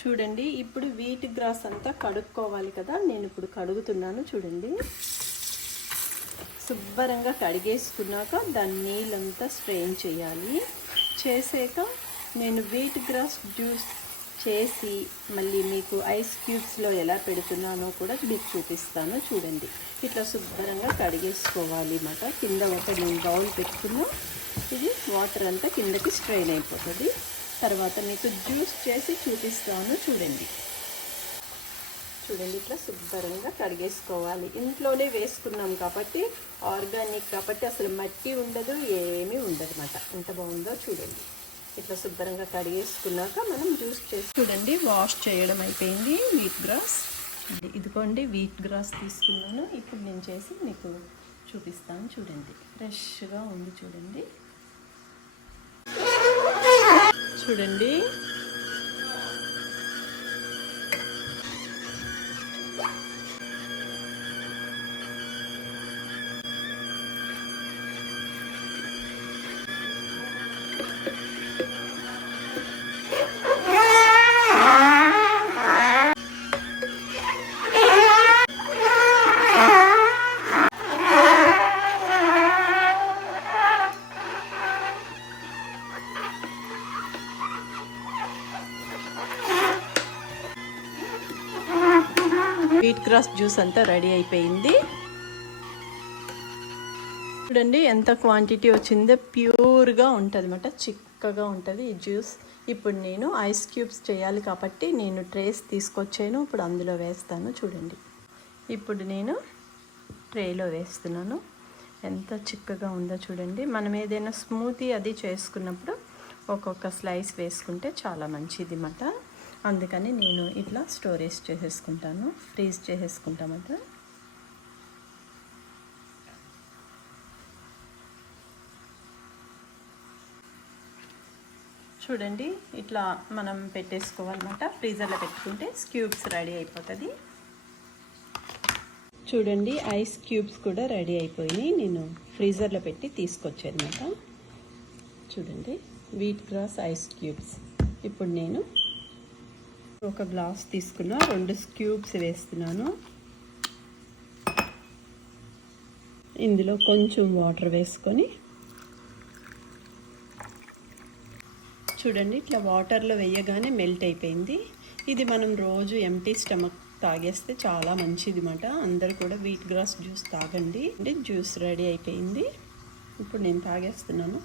చూడండి, ఇప్పుడు wheat grass అంతా కడుక్కోవాలి కదా. నేను ఇప్పుడు కడుగుతున్నాను. చూడండి, శుభ్రంగా కడిగేసుకున్నాక దాని నీళ్ళంతా స్ట్రెయిన్ చేయాలి. చేసాక నేను వీట్ గ్రాస్ జ్యూస్ చేసి మళ్ళీ మీకు ఐస్ క్యూబ్స్లో ఎలా పెడుతున్నానో కూడా మీకు చూపిస్తాను. చూడండి, ఇట్లా శుభ్రంగా కడిగేసుకోవాలి అన్నమాట. కింద ఒక నేను బౌల్ పెట్టుకున్నా, ఇది వాటర్ అంతా కిందకి స్ట్రెయిన్ అయిపోతుంది. తర్వాత మీకు జ్యూస్ చేసి చూపిస్తాను. చూడండి, ఇట్లా శుభ్రంగా కడిగేసుకోవాలి. ఇంట్లోనే వేసుకున్నాం కాబట్టి, ఆర్గానిక్ కాబట్టి అసలు మట్టి ఉండదు, ఏమీ ఉండదు అన్నమాట. ఎంత బాగుందో చూడండి. ఇట్లా శుభ్రంగా కడిగేసుకున్నాక మనం జ్యూస్ చేసి చూడండి. వాష్ చేయడం అయిపోయింది. వీట్ గ్రాస్ ఇదిగోండి, వీట్ గ్రాస్ తీసుకున్నాను. ఇప్పుడు నేను చేసి మీకు చూపిస్తాను. చూడండి, ఫ్రెష్గా ఉంది. చూడండి, వీట్ గ్రాస్ జ్యూస్ అంతా రెడీ అయిపోయింది. చూడండి ఎంత క్వాంటిటీ వచ్చిందో. ప్యూర్గా ఉంటుంది అన్నమాట, చిక్కగా ఉంటుంది ఈ జ్యూస్. ఇప్పుడు నేను ఐస్ క్యూబ్స్ చేయాలి కాబట్టి నేను ట్రేస్ తీసుకొచ్చాను. ఇప్పుడు అందులో వేస్తాను. చూడండి, ఇప్పుడు నేను ట్రేలో వేస్తున్నాను. ఎంత చిక్కగా ఉందో చూడండి. మనం ఏదైనా స్మూతీ అది చేసుకున్నప్పుడు ఒక్కొక్క స్లైస్ వేసుకుంటే చాలా మంచిది అన్నమాట. అందుకని నేను ఇట్లా స్టోరేజ్ చేసేసుకుంటాను, ఫ్రీజ్ చేసేసుకుంటామట. చూడండి, ఇట్లా మనం పెట్టేసుకోవాలన్నమాట. ఫ్రీజర్లో పెట్టుకుంటే క్యూబ్స్ రెడీ అయిపోతుంది. చూడండి, ఐస్ క్యూబ్స్ కూడా రెడీ అయిపోయినాయి. నేను ఫ్రీజర్లో పెట్టి తీసుకొచ్చానమాట. చూడండి, వీట్ గ్రాస్ ఐస్ క్యూబ్స్. ఇప్పుడు నేను ఒక గ్లాస్ తీసుకున్నా, 2 క్యూబ్స్ వేస్తున్నాను. ఇందులో కొంచెం వాటర్ వేసుకొని చూడండి, ఇట్లా వాటర్లో వేయగానే మెల్ట్ అయిపోయింది. ఇది మనం రోజు ఎంటీ స్టమక్ తాగేస్తే చాలా మంచిది అన్నమాట. అందరు కూడా వీట్ గ్రాస్ జ్యూస్ తాగండి. జ్యూస్ రెడీ అయిపోయింది. ఇప్పుడు నేను తాగేస్తున్నాను.